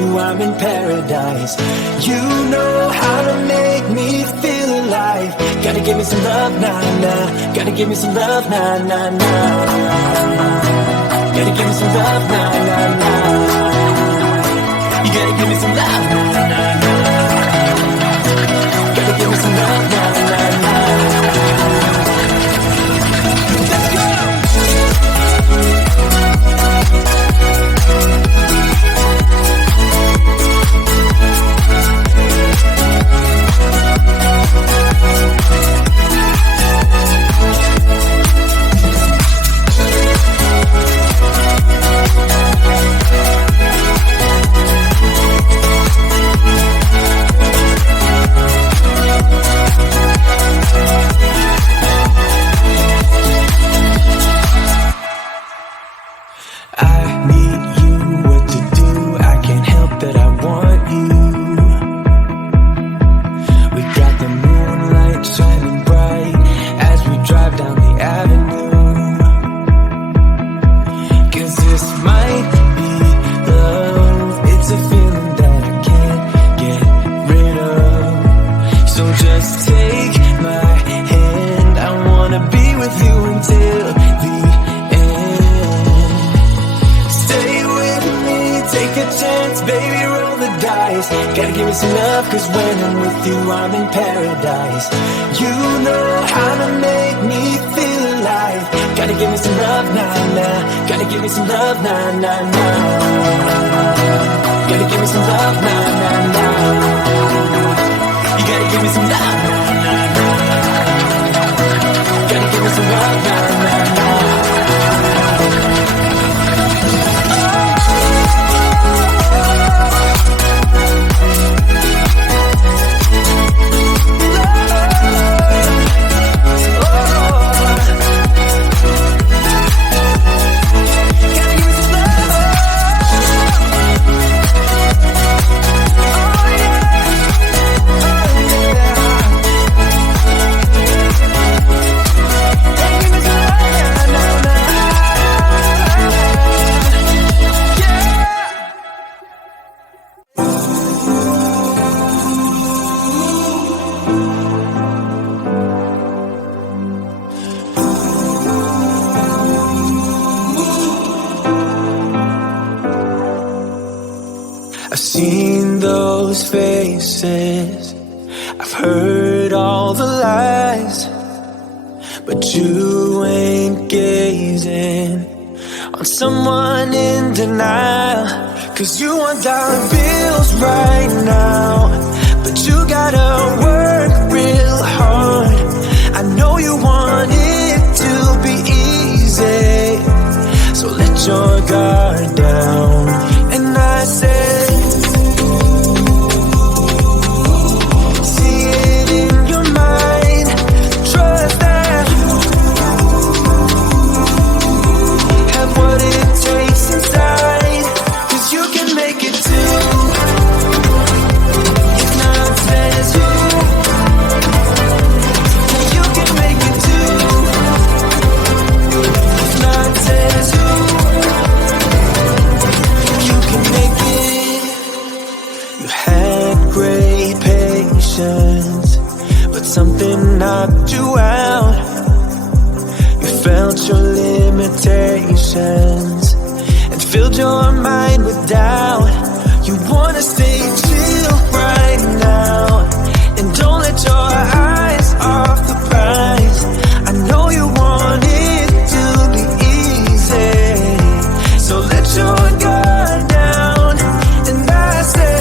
you, I'm in paradise. You know how to make me feel alive. Gotta give me some love, nah, nah. Gotta give me some love, nah, nah, nah. Gotta give me some love, nah, nah, nah. You gotta give me some love, nah, nah, nah. Gotta give me some love, nah, nah, nah. Let's go! Gotta give me some love, cause when I'm with you, I'm in paradise. You know how to make me feel alive. Gotta give me some love, nah, nah. Gotta give me some love, nah, nah, nah. Gotta give me some love, nah, nah, nah. You gotta give me some love, nah, nah, nah. Gotta give me some love, nah, nah, nah. I've seen those faces, I've heard all the lies, but you ain't gazing on someone in denial. Cause you want dollar bills right now, but you gotta work real hard. I know you want it to be easy, so let your guard down. And I said, but something knocked you out. You felt your limitations and filled your mind with doubt. You wanna stay chill right now and don't let your eyes off the prize. I know you want it to be easy, so let your guard down. And I said,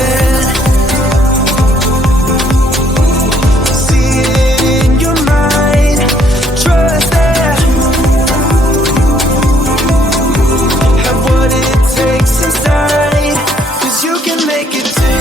you can make it too.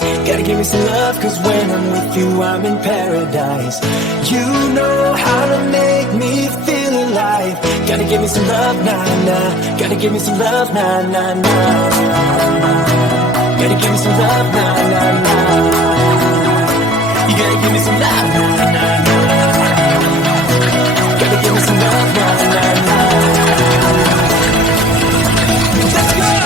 paradise. Gotta give me some love, cause when I'm with you, I'm in paradise. You know how to make me feel alive. Gotta give me some love, nah, nah. Gotta give me some love, nah, nah, nah. Gotta give me some love, nah, nah, nah. You gotta give me some love, nah, nah, nah. Gotta give me some love, nah, nah, nah. Let's go!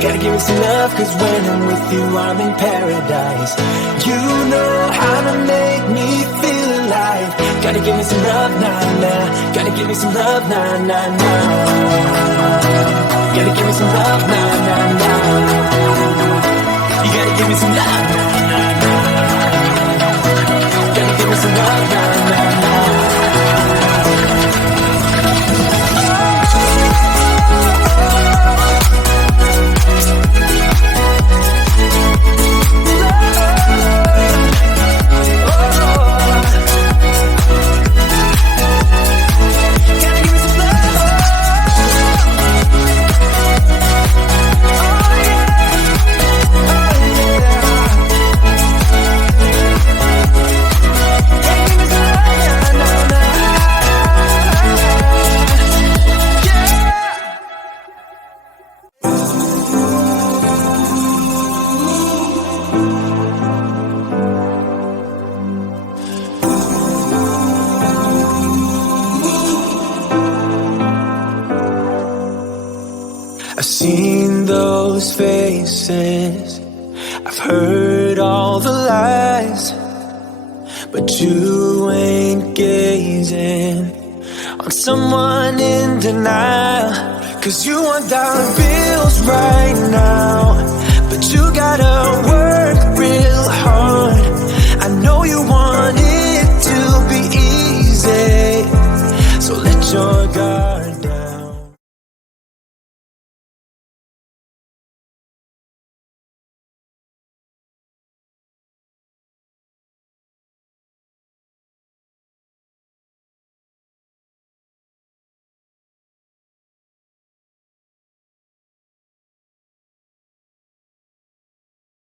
Gotta give me some love, cause when I'm with you, I'm in paradise. You know how to make me feel alive. Gotta give me some love, nah, nah. Gotta give me some love, nah, nah, nah. Gotta give me some love, nah, nah, nah. You gotta give me some love, nah, nah, nah. Gotta give me some love, nah, nah, nah. I've seen those faces, I've heard all the lies, but you ain't gazing on someone in denial. Cause you want dollar bills right now, but you gotta work real